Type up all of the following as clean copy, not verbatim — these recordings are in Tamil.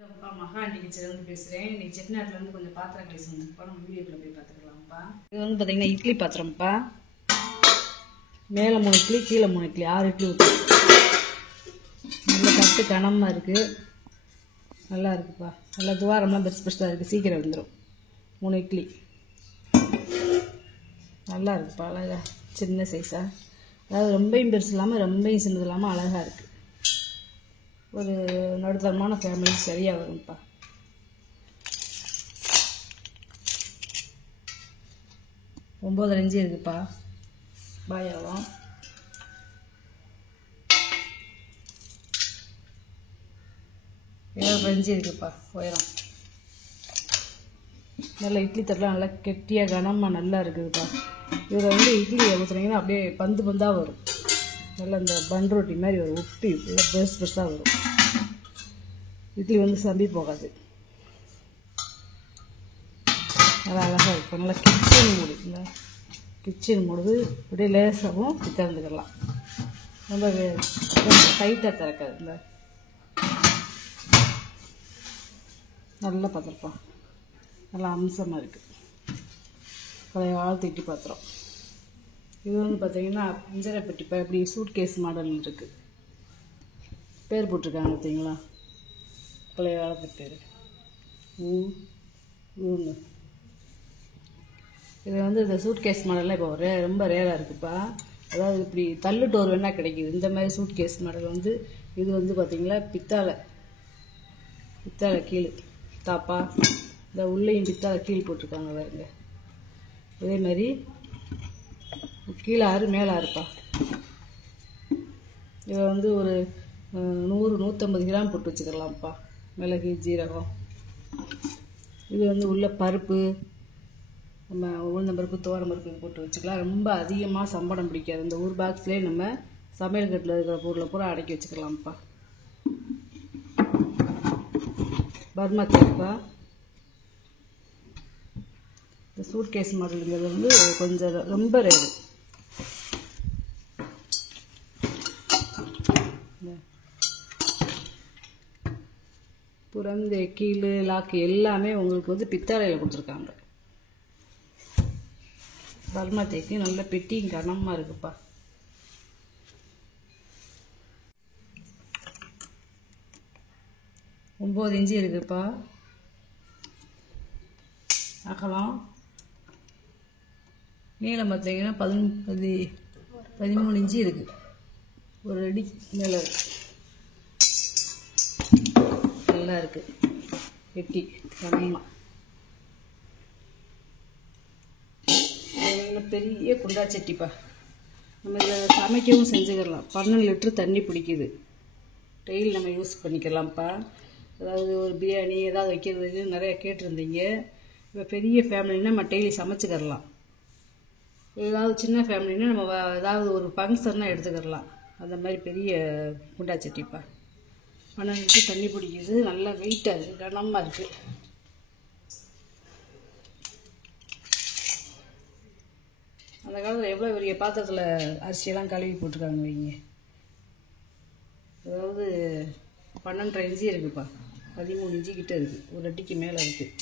மகாண்டி கிச்சன்லேருந்து பேசுகிறேன். இன்றைக்கி செட்டிநாட்டிலேருந்து கொஞ்சம் பாத்திரம் கழிச்சு வந்துருப்பா. நம்ம வீடியோக்குள்ளே போய் பார்த்துக்கலாம்ப்பா. இது வந்து பார்த்திங்கன்னா இட்லி பாத்திரம்ப்பா. மேலே 3 இட்லி, கீழே 3 இட்லி, 6 இட்லி ஊற்றி நல்ல தட்டு கனமாக இருக்குது. நல்லா இருக்குப்பா. நல்லா துவாரம்லாம் பெருசு பெருசாக இருக்குது. சீக்கிரம் வந்துடும். 3 இட்லி நல்லா இருக்குப்பா. அழகாக சின்ன சைஸாக, அதாவது ரொம்பையும் பெருசு இல்லாமல் ரொம்பையும் சின்னது இல்லாமல் அழகாக இருக்குது. ஒரு நடுத்தரமான ஃபேமிலி சரியாக வரும்ப்பா. ஒம்பது இன்ச்சு இருக்குப்பா பாயாவும். ஏழு இன்ச்சு இருக்குப்பா உயரம். நல்லா இட்லி தட்டலாம் நல்லா கெட்டியாக கனமாக நல்லா இருக்குதுப்பா. இதில் வந்து இட்லியை ஊற்றுனீங்கன்னா அப்படியே பந்து பந்தாக வரும். நல்லா இந்த பன் ரொட்டி மாதிரி வரும். உப்பி நல்லா பெருசு பெருசாக வரும். இட்லி வந்து சம்பி போகாது. நல்லா அழகாக இருக்கும். நல்லா கிச்சன் மூடு. இந்த கிச்சன் மூடுது அப்படியே லேசாகவும் திறந்துக்கலாம். ரொம்ப டைட்டாக திறக்காது. இந்த நல்லா பார்த்துருப்போம். நல்லா அம்சமாக இருக்குது. பழைய காலத்து இட்லி பாத்திரம். இது வந்து பார்த்திங்கன்னா பிஞ்சரை பெட்டிப்பா. இப்படி சூட் கேஸ் மாடல் இருக்குது. பேர் போட்டிருக்காங்க பார்த்தீங்களா, பழைய காலத்து பேர். இது வந்து இந்த சூட் கேஸ் மாடல்லாம் இப்போ ரொம்ப ரேராக இருக்குதுப்பா. அதாவது இப்படி தள்ளு டோர் வேணால் கிடைக்கிது. இந்த மாதிரி சூட் கேஸ் மாடல் வந்து இது வந்து பார்த்திங்களா பித்தாளை கீழ் தாப்பா. இந்த உள்ளேயும் பித்தாளை கீழ் போட்டிருக்காங்க பாருங்க. அதே மாதிரி கீழே 6 மேலே 6ப்பா. இதை வந்து ஒரு 100-150 கிராம் போட்டு வச்சுக்கலாம்ப்பா. மிளகு, ஜீரகம். இது வந்து உள்ள பருப்பு, நம்ம உளுந்தம்பருப்பு, துவரம்பருப்பு போட்டு வச்சுக்கலாம். ரொம்ப அதிகமாக சம்பளம் பிடிக்காது. இந்த ஒரு பாக்ஸ்லேயே நம்ம சமையல் கட்டில் இருக்கிற பொருளை பூரா அடக்கி வச்சுக்கலாம்ப்பா. பர்மா தேப்பா. இந்த சூட் கேஸ் மாடலுங்கிறது வந்து கொஞ்சம் ரொம்ப ரேரு. புறந்து கீழே லாக்கு எல்லாமே உங்களுக்கு வந்து பித்தாளையில் கொடுத்துருக்காங்க. பர்மா தேக்கு நல்ல பெட்டியும் கனமாக இருக்குப்பா. ஒம்பது இன்ச்சு இருக்குப்பா அகலம். நீளம் பார்த்தீங்கன்னா 13 இன்ச்சு இருக்குது. ஒரு அடி மேலே இருக்குது. நல்லா இருக்குது பெட்டி கனமாக. பெரிய குண்டா சட்டிப்பா. நம்ம இதில் சமைக்கவும் செஞ்சுக்கலாம். 12 லிட்டர் தண்ணி பிடிக்குது. டெய்லி நம்ம யூஸ் பண்ணிக்கலாம்ப்பா. அதாவது ஒரு பிரியாணி ஏதாவது வைக்கிறதுக்கு நிறையா கேட்டிருந்தீங்க. இப்போ பெரிய ஃபேமிலின்னா நம்ம டெய்லி சமைச்சிக்கிறலாம். ஏதாவது சின்ன ஃபேமிலின்னா நம்ம ஏதாவது ஒரு ஃபங்க்ஷன்னா எடுத்துக்கிடலாம். அந்த மாதிரி பெரிய குண்டா சட்டிப்பா. 12 லிட்டர் தண்ணி பிடிக்குது. நல்லா வெயிட்டாக இருக்குது, கனமாக இருக்குது. அந்த காலத்தில் எவ்வளோ பெரிய பாத்திரத்தில் அரிசியெல்லாம் கழுவி போட்டிருக்காங்க வைங்க. அதாவது 12.5 இன்ச்சு இருக்குப்பா. 13 இன்ச்சு கிட்ட இருக்குது. ஒரு அடிக்கு மேலே இருக்குது.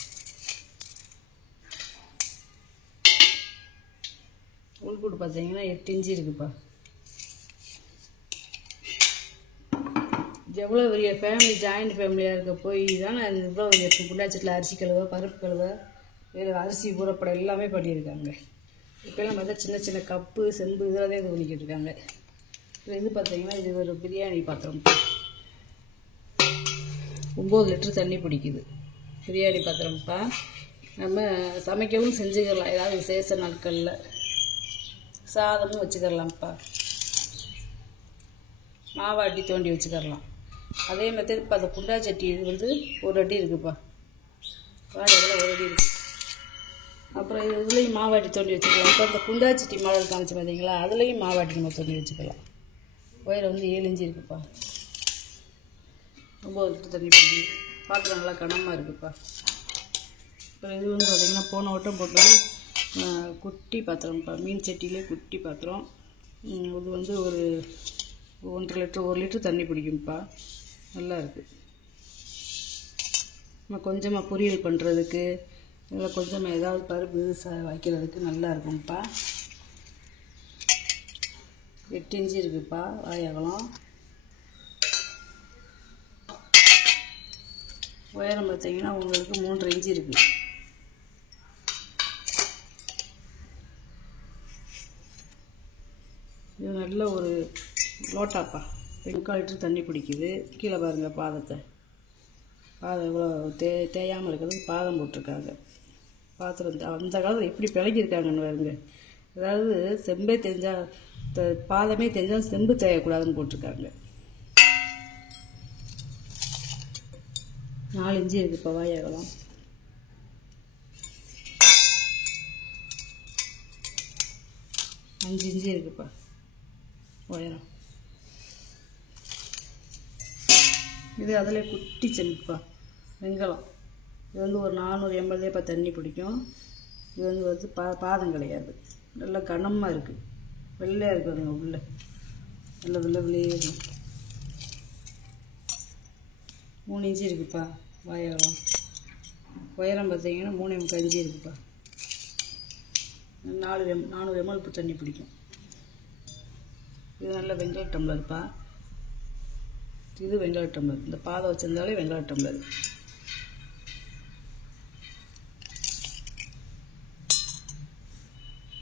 உள்கூடு பார்த்தீங்கன்னா 8 இன்ச்சு இருக்குப்பா. எவ்வளோ பெரிய ஃபேமிலி, ஜாயிண்ட் ஃபேமிலியாக இருக்க போய் தானே இவ்வளோ பெரிய குண்டாச்சட்டில் அரிசி கழுவ, பருப்பு கழுவ, வேறு அரிசி ஊறப்படம் எல்லாமே பண்ணியிருக்காங்க. இப்போலாம் பார்த்தா சின்ன சின்ன கப்பு, செம்பு இதெல்லாம் இது பண்ணிக்கிட்டு இருக்காங்க. இது பார்த்தீங்கன்னா இது ஒரு பிரியாணி பாத்திரம். 9 லிட்டர் தண்ணி பிடிக்குது. பிரியாணி பாத்திரம்ப்பா. நம்ம சமைக்கவும் செஞ்சுக்கலாம். ஏதாவது விசேஷ நாட்களில் சாதமும் வச்சுக்கரலாம்ப்பா. மாவாட்டி தோண்டி வச்சுக்கரலாம். அதே மாதிரி இப்போ அந்த குண்டா சட்டி இது வந்து ஒரு அடி இருக்குப்பா. இதில் ஒரு அடி இருக்குது. அப்புறம் இதுலேயும் மாவாட்டி தோண்டி வச்சுக்கலாம். இப்போ அந்த குண்டா சட்டி மாடல் காமிச்சு பார்த்தீங்களா, அதுலேயும் மாவாட்டி நம்ம தோண்டி வச்சுக்கலாம். ஒயரை வந்து 7 இன்ச்சு இருக்குப்பா. 9 லிட்டர் தண்ணி பிடிச்சி பாத்திரம் நல்லா கனமாக இருக்குப்பா. அப்புறம் இது வந்து பார்த்திங்கன்னா போன வட்டம் போட்டது குட்டி பாத்திரம்ப்பா. மீன் சட்டியிலே குட்டி பாத்திரம். இது வந்து ஒரு 1.5 லிட்டர் 1 லிட்டர் தண்ணி பிடிக்கும்ப்பா. நல்லா இருக்குது. நம்ம கொஞ்சமாக பொரியல் பண்ணுறதுக்கு இல்லை கொஞ்சமாக ஏதாவது பருப்பு வைக்கிறதுக்கு நல்லா இருக்கும்ப்பா. 8 இன்ச்சு இருக்குப்பா வாய் அகலம். உயரம் பார்த்தீங்கன்னா உங்களுக்கு 3.5 இன்ச்சு இருக்குது. இது நல்ல ஒரு லோட்டாப்பா. 3/4 லிட்டர் தண்ணி பிடிக்குது. கீழே பாருங்கள் பாதத்தை. பாதம் இவ்வளோ தேயாமல் இருக்கிறதுக்கு பாதம் போட்டிருக்காங்க. பாத்திரம் அந்த காலத்தில் எப்படி பிழைக்கிருக்காங்கன்னு பாருங்க. அதாவது செம்பே தெரிஞ்சால் பாதமே தெரிஞ்சால் செம்பு தேயக்கூடாதுன்னு போட்டிருக்காங்க. 4 இன்ச்சு இருக்குப்பா வாய் அகலம். அஞ்சு இன்ச்சு இருக்குப்பா உயரம். இது அதில் குட்டி செம்புப்பா வெங்கலம். இது வந்து ஒரு 400 ml இப்போ தண்ணி பிடிக்கும். இது வந்து பாதம் கிடையாது. நல்லா கனமாக இருக்குது. வெள்ளையாக இருக்குதுங்க உள்ள நல்ல வெள்ளையே. 3 இன்ச்சு இருக்குப்பா வாயகம். உயரம் பார்த்தீங்கன்னா 3.25 இன்ச்சு இருக்குப்பா. 400 ml இப்போ தண்ணி பிடிக்கும். இது நல்ல வெங்காய டம்ளர்ப்பா. இது வெங்காய டம்ளர். இந்த பாதை வச்சிருந்தாலே வெங்காய டம்ளர்.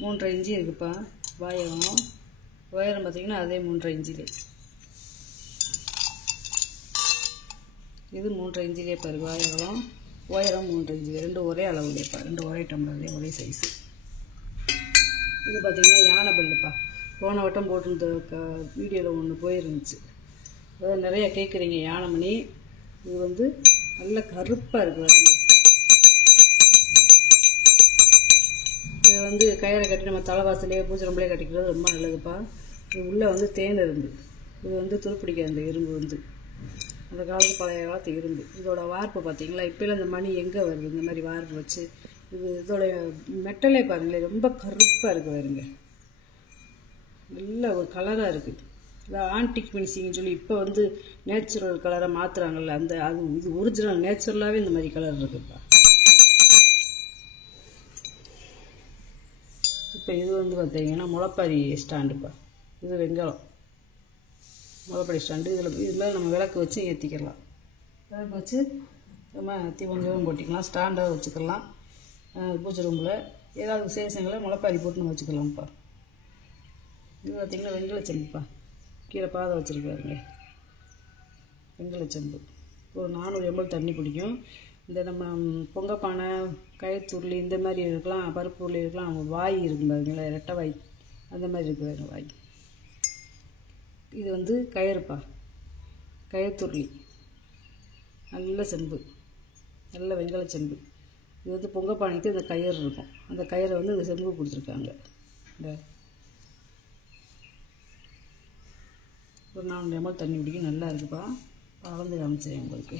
மூன்றரை இன்ச்சு இருக்குப்பா வாயகம். உயரம் பார்த்தீங்கன்னா அதே 3.5 இன்ச்சிலே. இது 3.5 இன்ச்சிலே பாருங்க வாயகம். உயரம் 3.5 இன்ச்சு. ரெண்டு ஒரே அளவுலேப்பா. ரெண்டு ஒரே டம்ளர்லேயே ஒரே சைஸு. இது பார்த்தீங்கன்னா யானை பல்லுப்பா. போன வட்டம் போட்டிருந்த வீடியோவில் ஒன்று போயிருந்துச்சு. அதாவது நிறையா கேட்குறீங்க யானைமணி. இது வந்து நல்ல கருப்பாக இருக்குது. இது வந்து கயிறை கட்டி நம்ம தலைவாசலையே பூஜை ரூம்லேயே கட்டிக்கிறது ரொம்ப நல்லதுப்பா. இது உள்ளே வந்து தேன் இருந்து. இது வந்து துருப்பிடிக்காது. இந்த இரும்பு வந்து அந்த காலத்து பழைய காலத்து இரும்பு. இதோட வார்ப்பு பார்த்தீங்களா? இப்போலாம் இந்த மணி எங்கே வருது இந்த மாதிரி வார்ப்பு வச்சு. இதோடைய மெட்டலே பாருங்களேன் ரொம்ப கருப்பாக இருக்குது பாருங்க. நல்ல ஒரு கலராக இருக்குது. இது ஆன்டிக் ஃபினிஷிங்னு சொல்லி இப்போ வந்து நேச்சுரல் கலரை மாற்றுறாங்கல்ல. அது இது ஒரிஜினல் நேச்சுரலாகவே இந்த மாதிரி கலர் இருக்குதுப்பா. இப்போ இது வந்து பார்த்தீங்கன்னா முளைப்பாரி ஸ்டாண்டுப்பா. இது வெங்காயம் முளைப்பாரி ஸ்டாண்டு. இது மேலே நம்ம விளக்கு வச்சு ஏற்றிக்கலாம். விளக்கு வச்சு நம்ம தீபம் போட்டிக்கலாம். ஸ்டாண்டாக வச்சுக்கலாம். பூஜை ரூமில் ஏதாவது விசேஷங்களை முளைப்பாரி போட்டு நம்ம வச்சுக்கலாம்ப்பா. இது பார்த்திங்கன்னா வெங்கலச்செம்புப்பா. கீழே பாதை வச்சுருக்காருங்க வெங்கலச்செம்பு. ஒரு 400 ml தண்ணி பிடிக்கும். இந்த நம்ம பொங்கப்பானை கயிற்றுருளி இந்த மாதிரி இருக்கலாம். பருப்பு உருளி இருக்கலாம். வாய் இருக்கும் பாருங்களேன். ரெட்டை வாய் அந்த மாதிரி இருக்குது வாய். இது வந்து கயிறுப்பா. கயிற்றுருளி நல்ல செம்பு. நல்ல வெங்கலச்செம்பு. இது வந்து பொங்கப்பானைக்கு இந்த கயிறு இருக்கும். அந்த கயிறை வந்து இந்த செம்பு கொடுத்துருக்காங்க. இந்த ஒரு 400 ml தண்ணி பிடிக்கும். நல்லா இருக்குப்பா. அளந்து காமிச்சேன் உங்களுக்கு.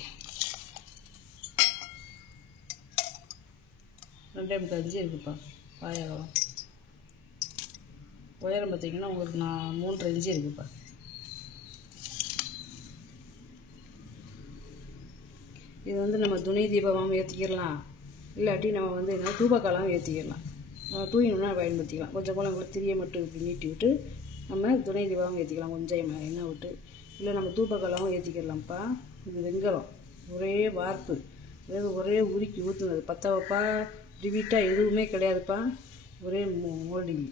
2.5 இருக்குப்பா வாயகம். உயரம் பார்த்தீங்கன்னா உங்களுக்கு 3.5 இன்ச்சு இருக்குப்பா. இது வந்து நம்ம துணை தீபமாகவும் ஏற்றிக்கிடலாம். இல்லாட்டி நம்ம வந்து என்ன தூபக்காலாகவும் ஏற்றிக்கிடலாம். தூயினா பயன்படுத்திக்கலாம். கொஞ்சம் போல் உங்களுக்கு திரியை மட்டும் இப்படி நீட்டி விட்டு நம்ம துணை தீபமாகவும் ஏற்றிக்கலாம். கொஞ்சம் எண்ணெய் விட்டு. இல்லை நம்ம தூபக்காலாகவும் ஏற்றிக்கிடலாம்ப்பா. இது வெங்கலம் ஒரே வார்ப்பு. அதாவது ஒரே உருக்கி ஊற்றுனது. பத்தாவப்பா ரிவீட்டாக எதுவுமே கிடையாதுப்பா. ஒரே மோல்டிங்.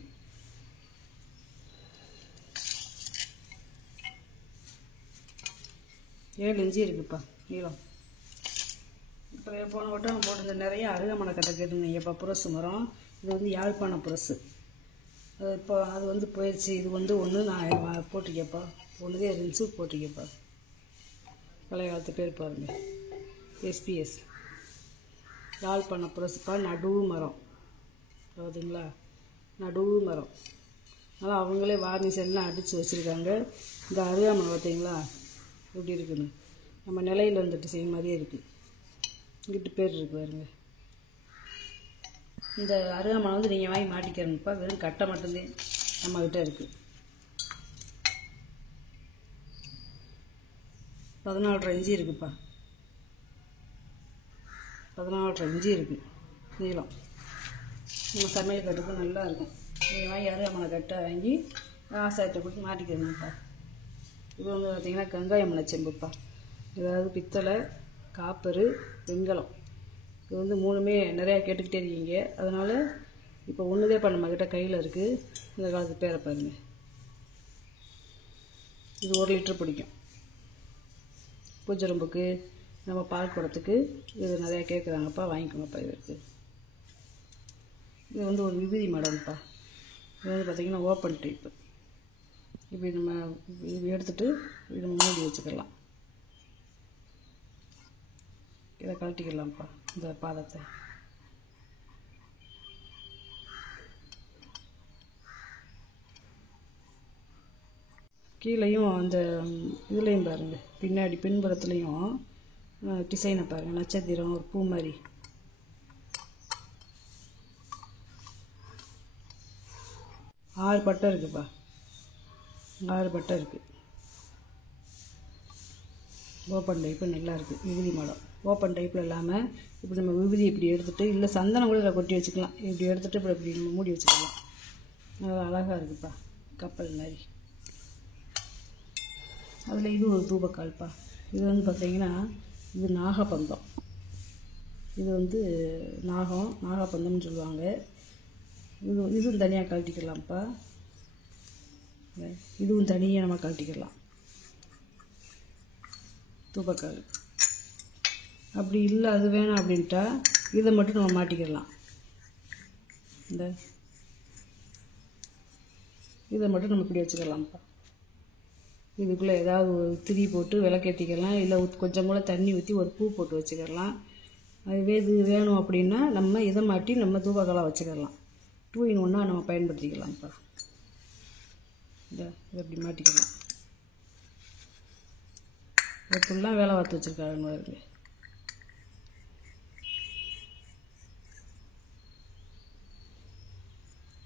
ஏழு இன்ச்சு இருக்குப்பா நீளம். இப்போ போன வட்டம் போட்டு நிறைய அருகாமனை கட்டை கேட்டுருந்தீங்கப்பா. புரசு மரம். இது வந்து யாழ்ப்பாண புரசு. இப்போ அது வந்து போயிடுச்சு. இது வந்து ஒன்று நான் போட்டிருக்கேப்பா. ஒன்றுதே இருந்துச்சு போட்டிருக்கேப்பா. பழைய காலத்து பேர் பாருங்கள். SPS யாழ்ப்பாண புரசுப்பா. நடுவு மரம் அதாவதுங்களா நடுவு மரம். அதனால் அவங்களே வார்னிஷன்லாம் அடித்து வச்சுருக்காங்க. இந்த அருகாமனை பார்த்தீங்களா எப்படி இருக்குன்னு. நம்ம நிலையில் வந்துட்டு செய்ய மாதிரியே இருக்குது. இங்கிட்டு பேர் இருக்கு பாருங்க. இந்த அருகாமனை வந்து நீங்கள் வாங்கி மாட்டிக்கிறீங்கப்பா. வெறும் கட்டை மட்டும்தான் நம்மக்கிட்ட இருக்குது. 14.5 இன்ச்சு இருக்குப்பா. 14 இன்ச்சு இருக்குது நீளம். நம்ம சமையல் கட்டுக்கு நல்லா இருக்கும். நீங்கள் வாங்கி அருகாமனை கட்டை வாங்கி ஆசாயத்தை கொடுத்து மாட்டிக்கிறணும்ப்பா. இது வந்து பார்த்திங்கன்னா கங்காயம்மனை செம்புப்பா. அதாவது பித்தளை, காப்பரு, வெண்கலம். இது வந்து 3மே நிறையா கேட்டுக்கிட்டே இருக்கீங்க. அதனால் இப்போ ஒன்றுதே இப்போ நம்மக்கிட்ட கையில் இருக்குது. இந்த காலத்து பேரை பாருங்கள். இது 1 லிட்டர் பிடிக்கும். பூஜை ரூம்புக்கு, நம்ம பால் குடத்துக்கு இது நிறையா கேட்குறாங்கப்பா, வாங்கிக்கோங்கப்பா. இது இருக்குது. இது வந்து ஒரு விபூதி மாடல்ப்பா. இது வந்து பார்த்திங்கன்னா ஓப்பன் டைப்பு. இப்படி நம்ம எடுத்துகிட்டு இது மூடி வச்சுக்கலாம். இதை கழட்டிக்கலாம்ப்பா இந்த பாதத்தை. கீழேயும் அந்த இதுலேயும் பாருங்கள், பின்னாடி பின்புறத்துலேயும் டிசைனை பாருங்கள். நட்சத்திரம், ஒரு பூ மாதிரி. ஆறு பட்டை இருக்குப்பா. 6 பட்டை இருக்குது. ஓப்பன் டைப்பு நல்லா இருக்குது. விபூதி மாடம் ஓப்பன் டைப்பில் இல்லாமல் இப்படி நம்ம விபூதி இப்படி எடுத்துகிட்டு, இல்லை சந்தனம் கூட இதில் கொட்டி வச்சுக்கலாம். இப்படி எடுத்துகிட்டு இப்படி நம்ம மூடி வச்சுக்கலாம். நல்லா அழகாக இருக்குப்பா, கப்பல் மாதிரி. அதில் இது ஒரு தூபக்கால்ப்பா. இது வந்து பார்த்திங்கன்னா இது நாகப்பந்தம். இது வந்து நாகப்பந்தம்னு சொல்லுவாங்க. இதுவும் தனியாக கழட்டிக்கலாம்ப்பா. இதுவும் தனியாக நம்ம கழட்டிக்கலாம். தூபக்கால் அப்படி இல்லை, அது வேணாம் அப்படின்ட்டா இதை மட்டும் நம்ம மாட்டிக்கலாம். இதை மட்டும் நம்ம இப்படி வச்சுக்கலாம்ப்பா. இதுக்குள்ளே ஏதாவது ஒரு திரி போட்டு விளக்கேற்றிக்கலாம். இல்லை கொஞ்சம் கூட தண்ணி ஊற்றி ஒரு பூ போட்டு வச்சுக்கலாம். அதுவே இது வேணும் அப்படின்னா நம்ம இதை மாட்டி நம்ம தூபக்காலாக வச்சுக்கலாம். 2 in 1 நம்ம பயன்படுத்திக்கலாம்ப்பா. இதை இப்படி மாட்டிக்கலாம். எப்படிலாம் வேலை பார்த்து வச்சுருக்காங்க.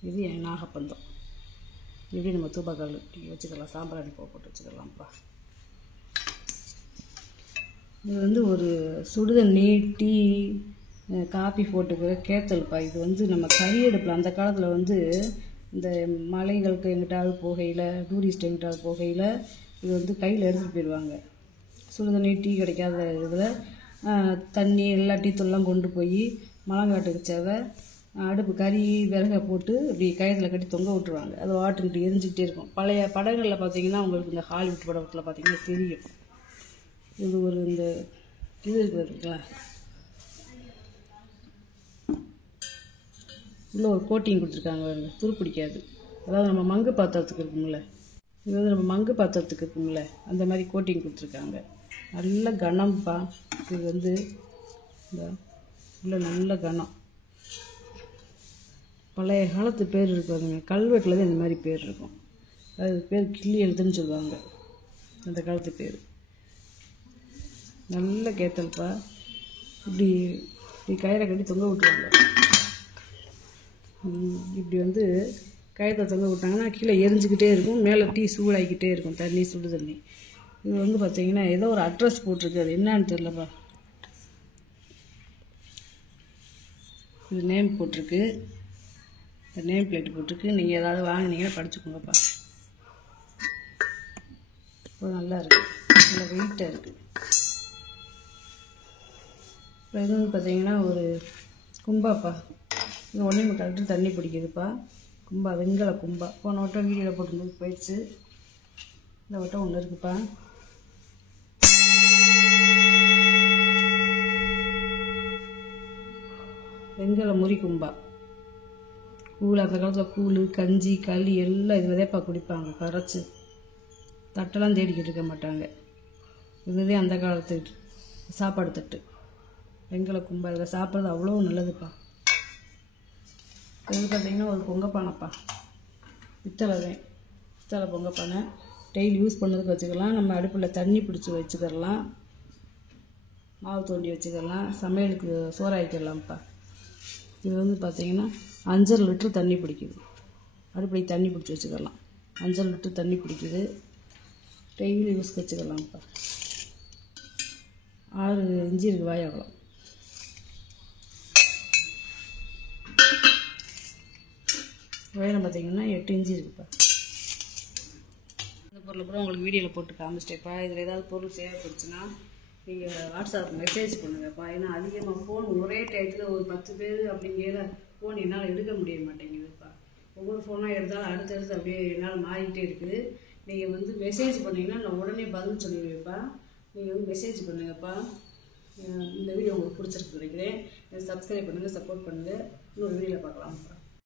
இது என் நாகப்பந்தம். இப்படி நம்ம தூபக்கால் வச்சுக்கலாம். சாம்பிராணி பூ போட்டு வச்சுக்கலாம்ப்பா. இது வந்து ஒரு சுடுதண்ணி, டீ, காப்பி போட்டுக்கிற கேத்தல்ப்பா. இது வந்து நம்ம கரியடுப்பில் அந்த காலத்தில் வந்து இந்த மலைகளுக்கு எங்கிட்டாவது போகையில், டூரிஸ்ட் எங்கிட்டாவது போகையில் இது வந்து கையில் எடுத்துகிட்டு போயிடுவாங்க. சுடுதண்ணி, டீ கிடைக்காத இதில் தண்ணி எல்லாம் டீத்தூள்லாம் கொண்டு போய் மலங்காட்டுக்கு சேவை அடுப்பு கறி விறகை போட்டு இப்படி கயிறில் கட்டி தொங்க விட்டுருவாங்க. அது வாட்டுக்கிட்டு எரிஞ்சிக்கிட்டே இருக்கும். பழைய படங்களில் பார்த்தீங்கன்னா உங்களுக்கு இந்த ஹாலிவுட் படத்தில் பார்த்தீங்கன்னா தெரியும். இது ஒரு இந்த இது இருக்குங்களா, உள்ள ஒரு கோட்டிங் கொடுத்துருக்காங்க, துரு பிடிக்காது. அதாவது நம்ம மங்கு பாத்திரத்துக்கு இருக்கும்ல, இது வந்து நம்ம மங்கு பாத்திரத்துக்கு இருக்கும்ல, அந்த மாதிரி கோட்டிங் கொடுத்துருக்காங்க. நல்ல கனம்ப்பா. இது வந்து இந்த உள்ள நல்ல கனம். பழைய காலத்து பேர் இருக்காதுங்க, கல்வெட்டில் தான் இந்த மாதிரி பேர் இருக்கும். அது பேர் கிள்ளி எழுதுன்னு சொல்லுவாங்க, அந்த காலத்து பேர். நல்ல கேத்தல்ப்பா. இப்படி இப்படி கயிறை கட்டி தொங்க விட்டுருவாங்க. இப்படி வந்து கயிறை தொங்க விட்டாங்கன்னா கீழே எரிஞ்சிக்கிட்டே இருக்கும், மேலே டீ சூடாகிக்கிட்டே இருக்கும், தண்ணி சுடு தண்ணி. இது வந்து பார்த்தீங்கன்னா ஏதோ ஒரு அட்ரஸ் போட்டிருக்கு, அது என்னன்னு தெரிலப்பா. இது நேம் போட்டிருக்கு, இந்த நேம் பிளேட் போட்டிருக்கு. நீங்கள் ஏதாவது வாங்கினீங்கன்னா படிச்சுக்கோங்கப்பா. இப்போ நல்லா இருக்குது, நல்லா வெயிட்டாக இருக்குது. இப்போ இது வந்து பார்த்தீங்கன்னா ஒரு கும்பாப்பா. இது 1.25 லிட்டர் தண்ணி பிடிக்குதுப்பா. கும்பா, வெண்கல கும்பா. போன வட்டம் வீடியோவில் போட்டுருந்தது போயிடுச்சு. இந்த வட்டம் ஒன்று இருக்குப்பா. வெண்கல முறி கும்பா. கூழ் அந்த காலத்தில் கூழ், கஞ்சி, களி எல்லாம் இதில் தேப்பா குடிப்பாங்க கரைச்சி. தட்டெல்லாம் தேடிக்கிட்டு இருக்க மாட்டாங்க. இதுதான் அந்த காலத்து சாப்பாடு தட்டு. வெண்கல கும்பா. இதில் சாப்பிட்றது அவ்வளோ நல்லதுப்பா. இது பார்த்திங்கன்னா ஒரு பொங்கப்பானைப்பா. பித்தளை பொங்கப்பானை. டெய்லி யூஸ் பண்ணதுக்கு வச்சுக்கலாம். நம்ம அடுப்பில் தண்ணி பிடிச்சி வச்சுக்கலாம், மாவு தோண்டி வச்சுக்கலாம், சமையலுக்கு சோறாக்கிடலாம்ப்பா. இது வந்து பார்த்திங்கன்னா 5 லிட்டர் தண்ணி பிடிக்குது. அடுப்படி தண்ணி பிடிச்சி வச்சுக்கலாம். 5 லிட்டர் தண்ணி பிடிக்குது. டெய்லி யூஸ்க்கு வச்சுக்கலாம்ப்பா. 6 இன்ச்சு இருக்குது வாய் அகலம். உயரம் பார்த்தீங்கன்னா 8 இன்ச்சு இருக்குப்பா. இந்த பொருளை கூட உங்களுக்கு வீடியோவில் போட்டு காமிச்சிட்டேப்பா. இதில் ஏதாவது பொருள் தேவைப்படுச்சுன்னா நீங்கள் வாட்ஸ்அப் மெசேஜ் பண்ணுங்கப்பா. ஏன்னா அதிகமாக ஃபோன் ஒரே டயத்தில் ஒரு 10 பேர் அப்படிங்கிற ஃபோன் என்னால் எடுக்க முடிய மாட்டேங்குதுப்பா. ஒவ்வொரு ஃபோனாக எடுத்தாலும் அடுத்தடுத்து அப்படியே என்னால் மாறிக்கிட்டே இருக்குது. நீங்கள் வந்து மெசேஜ் பண்ணிங்கன்னா நான் உடனே பதில் சொல்லிடுவேன்ப்பா. நீங்கள் வந்து மெசேஜ் பண்ணுங்கப்பா. இந்த வீடியோ உங்களுக்கு பிடிச்சிருக்கு நினைக்கிறேன். சப்ஸ்கிரைப் பண்ணுங்கள், சப்போர்ட் பண்ணுங்கள். இன்னொரு வீடியோவில் பார்க்கலாம்ப்பா.